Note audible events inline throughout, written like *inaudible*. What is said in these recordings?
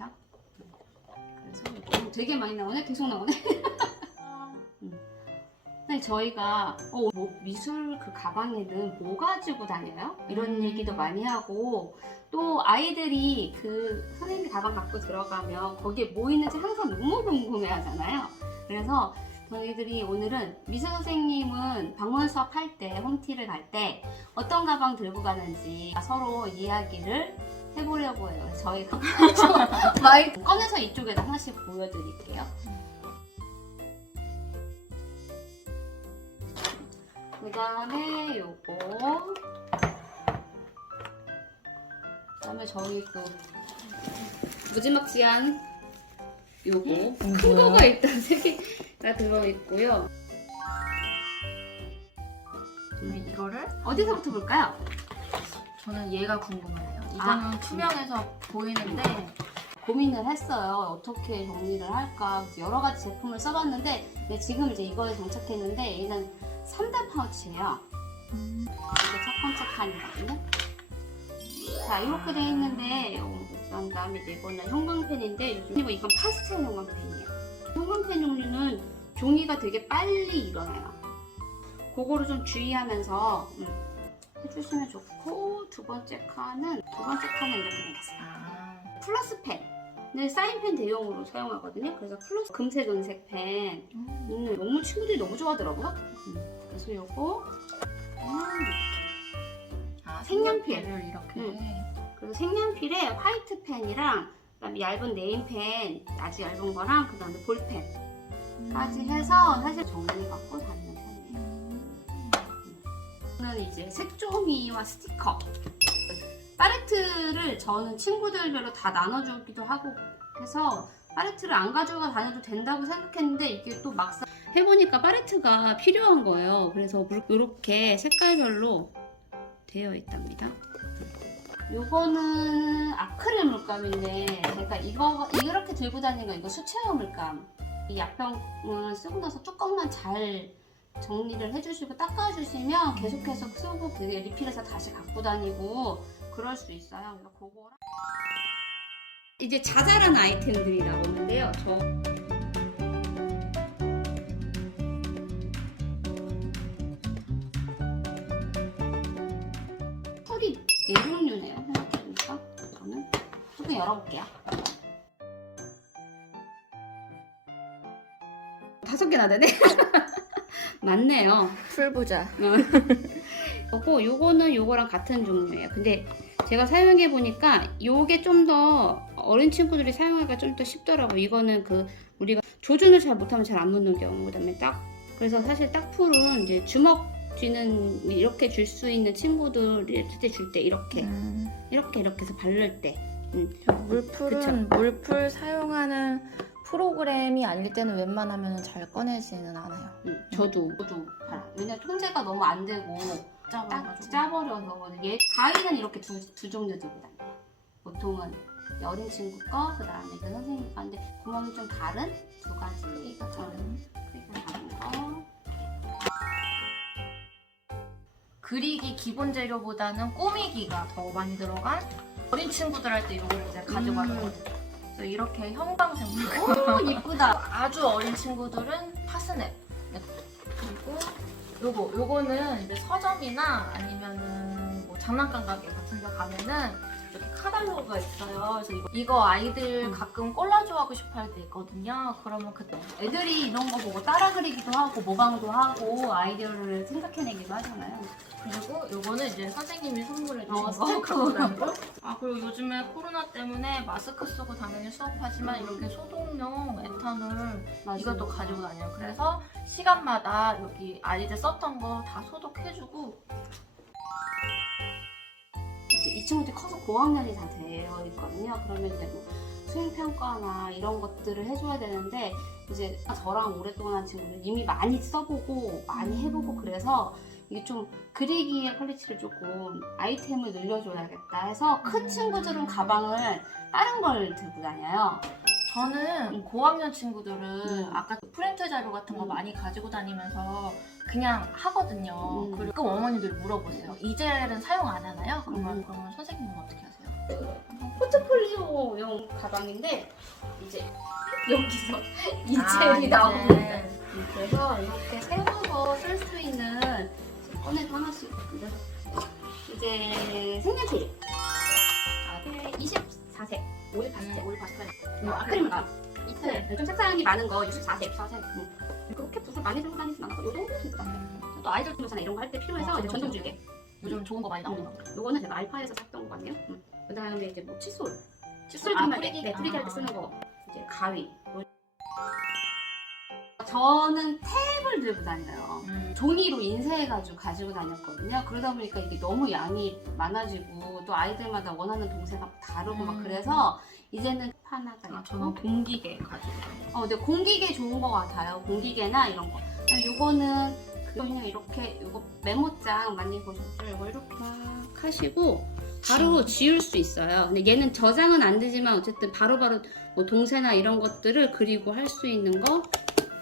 있답니다. 그래서 이거 되게 많이 나오네. 계속 나오네. *laughs* 음. 근데 저희가 어, 뭐 미술 그 가방에는 뭐 가지고 다녀요? 이런 음. 얘기도 많이 하고 또 아이들이 그 선생님 가방 갖고 들어가면 거기에 뭐 있는지 항상 너무 궁금해 하잖아요. 그래서 저희들이 오늘은 미술 선생님은 방문 수업 할 때, 홈티를 갈 때 어떤 가방 들고 가는지 서로 이야기를 해보려고 해요. 저희가 *laughs* 마이크 꺼내서 이쪽에다 하나씩 보여드릴게요. 그 다음에 요거 그 다음에 저희 그 무지막지한 요거 큰 거가 일단 세 개가 들어있고요. 우리 이거를 어디서부터 볼까요? 저는 얘가 궁금해요. 이거는 아. 투명해서 보이는데 고민을 했어요. 어떻게 정리를 할까. 그래서 여러 가지 제품을 써봤는데 근데 지금 이제 이거에 장착했는데 얘는 3단 파우치예요. 이게 첫 번째 칸이거든요. 자 이렇게 돼 있는데 어, 그다음 다음에 이제 이거는 형광펜인데 그리고 이건 파스텔 형광펜이에요. 형광펜 종류는 종이가 되게 빨리 일어나요. 그거를 좀 주의하면서 음, 해주시면 좋고 두 번째 칸은 두 번째 칸은 이렇게 생겼어요. 아, 플러스 펜을 사인펜 대용으로 사용하거든요. 그래서 플러스 금색, 은색 펜. 음, 너무 친구들이 너무 좋아하더라고요. 음, 그래서 요거 음, 아 색연필. 색연필을 이렇게 응. 그리고 색연필에 화이트 펜이랑 그다음에 얇은 네임펜 아주 얇은 거랑 그다음에 볼펜까지 해서 사실 정리 갖고 편이에요. 저는 이제 색조미와 스티커 파레트를 저는 친구들별로 다 나눠주기도 하고 해서 파레트를 안 가져가 다녀도 된다고 생각했는데 이게 또 막상 해보니까 파레트가 필요한 거예요. 그래서 이렇게 색깔별로 되어 있답니다. 요거는 아크릴 물감인데 제가 이거 이렇게 들고 다니는 거 이거 수채화 물감 이 약병을 쓰고 나서 뚜껑만 잘 정리를 해주시고 닦아주시면 계속해서 쓰고 그 리필해서 다시 갖고 다니고 그럴 수 있어요. 그래서 그거랑 이제 자잘한 아이템들이 나오는데요. 저 풀이 네 종류네요. 생각해보니까 저는 조금 열어볼게요. 다섯 개나 되네. *laughs* *laughs* 맞네요. 풀부자. *laughs* 그리고 요거는 요거랑 같은 종류예요. 근데 제가 사용해 보니까 요게 좀 더 어린 친구들이 사용하기가 좀 더 쉽더라고요. 이거는 그 우리가 조준을 잘 못하면 잘 안 묻는 경우 그다음에 딱 그래서 사실 딱풀은 이제 주먹 쥐는 이렇게 줄 수 있는 친구들이 줄때 이렇게 음, 이렇게 이렇게 해서 바를 때저 물풀은 물풀 사용하는 프로그램이 아닐 때는 웬만하면 잘 꺼내지는 않아요. 음, 저도 저도 잘 왜냐 면 통제가 너무 안 되고 딱 짜봐가지고. 짜버려서 얘 가위는 이렇게 두, 두 종류 들고 다녀요. 보통은 어린 친구 거 그 다음에 그 선생님 거 근데 구멍이 좀 다른 두 가지 크기가 다른. 크기가 다른 거 그리기 기본 재료보다는 꾸미기가 더 많이 들어간 어린 친구들 할 때 이거를 이제 가져가는 음. 거죠. 그래 서 이렇게 형광색으로 오 이쁘다 아주 어린 친구들은 파스냅 네. 그리고 요거 요거는 이제 서점이나 아니면은 뭐 장난감 가게 같은 데 가면은 이렇게 카달로그가 있어요. 그래서 이거, 이거 아이들 음. 가끔 콜라주 하고 싶어 할 때 있거든요. 그러면 그때 애들이 이런 거 보고 따라 그리기도 하고 모방도 하고 아이디어를 생각해내기도 하잖아요 그리고 요거는 이제 선생님이 선물해 주신 어, 거 스티커. 갖고 다니고 아 그리고 요즘에 코로나 때문에 마스크 쓰고 당연히 수업하지만 이렇게 소독용 에탄올. 이것도 가지고 다녀요. 그래서 시간마다 여기 아이들 썼던 거 다 소독해주고 이 친구들이 커서 고학년이 다 되어 있거든요. 그러면 이제 뭐 수행평가나 이런 것들을 해줘야 되는데 이제 저랑 오랫동안 한 친구는 이미 많이 써보고 많이 해보고 그래서 이게 좀 그리기의 퀄리티를 조금 아이템을 늘려줘야겠다 해서 큰 음. 친구들은 가방을 다른 걸 들고 다녀요. 저는 음. 고학년 친구들은 음. 아까 프린트 자료 같은 거 음. 많이 가지고 다니면서 그냥 하거든요. 음. 그리고 어머니들 물어보세요. 이 젤은 사용 안 하나요? 그러면 음. 그러면 선생님은 어떻게 하세요? 포트폴리오 트리오용 가방인데 이제 여기서 이 *laughs* 아, 젤이 이제. 나옵니다. 음, 그래서 이렇게 세워서 쓸 수 있는 꺼내서 하나씩 이제 아, 24색 올 파스텔 음. 올 파스텔 뭐 아크릴물 가 이틀 좀 색상이 많은 거 64색 4색 음. 그렇게 붓을 많이 들고 다니진 않고 요 정도 들고 다녀요 음, 또 아이들 동영상 이런 거 할 때 필요해서 어, 이제 전동 전동 줄게 요즘 좋은 거 많이 나오더라고. 요거는 제가 알파에서 샀던 거 같아요 음. 그 다음에 이제 뭐 칫솔 칫솔 아, 아, 뿌리기? 네, 뿌리기 할때 아. 쓰는 거 이제 가위 저는 탭을 들고 다녀요 음, 종이로 인쇄해가지고 가지고 다녔거든요. 그러다 보니까 이게 너무 양이 많아지고 또 아이들마다 원하는 동세가 다르고 막 음. 그래서 이제는 하나가 아, 있고 저는 공기계 가지고 다녀요. 어, 근데 공기계 좋은 거 같아요. 공기계나 이런 거. 요거는 그 그냥 이렇게 요거 메모장 많이 보셨죠? 요거 이렇게 막 하시고 바로 지울 수 있어요. 근데 얘는 저장은 안 되지만 어쨌든 바로바로 뭐 동세나 이런 것들을 그리고 할 수 있는 거.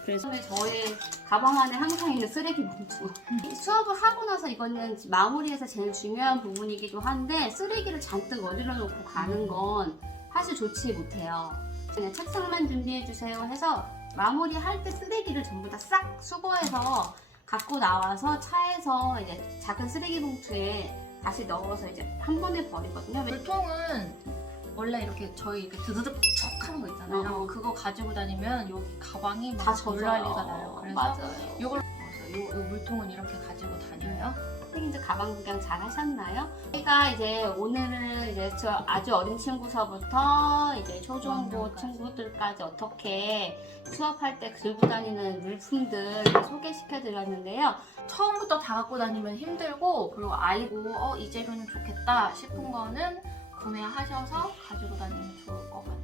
그래서 저의 가방 안에 항상 있는 쓰레기 봉투. 수업을 하고 나서 이거는 마무리해서 제일 중요한 부분이기도 한데 쓰레기를 잔뜩 어디로 놓고 가는 건 사실 좋지 못해요. 그냥 책상만 준비해 주세요 해서 마무리할 때 쓰레기를 전부 다 싹 수거해서 갖고 나와서 차에서 이제 작은 쓰레기 봉투에 다시 넣어서 이제 한 번에 버리거든요. 물통은 원래 이렇게 저희 이렇게 드드득 척 하는 거 있잖아요. 어. 그거 가지고 다니면 여기 가방이 다 막 젖어요. 물난리가 나요. 그래서 맞아요. 요걸 맞아요. 요, 요 물통은 이렇게 가지고 다녀요. 선생님들 가방 구경 잘 하셨나요? 저희가 이제 오늘은 이제 저 아주 어린 친구서부터 이제 초중고. 친구들까지 어떻게 수업할 때 들고 다니는 물품들 소개시켜 드렸는데요. 처음부터 다 갖고 다니면 힘들고 그리고 아이고 어, 이 재료는 좋겠다 싶은 거는 구매하셔서 가지고 다니면 좋을 것 같아요.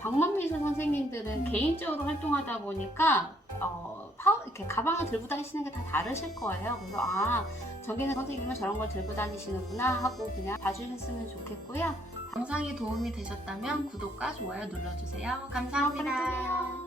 방문미술 선생님들은 음. 개인적으로 활동하다 보니까 어, 파우, 이렇게 가방을 들고 다니시는 게 다 다르실 거예요. 그래서 아 저기는 선생님은 저런 걸 들고 다니시는구나 하고 그냥 봐주셨으면 좋겠고요. 영상이 도움이 되셨다면 구독과 좋아요 눌러주세요. 감사합니다. 감사합니다.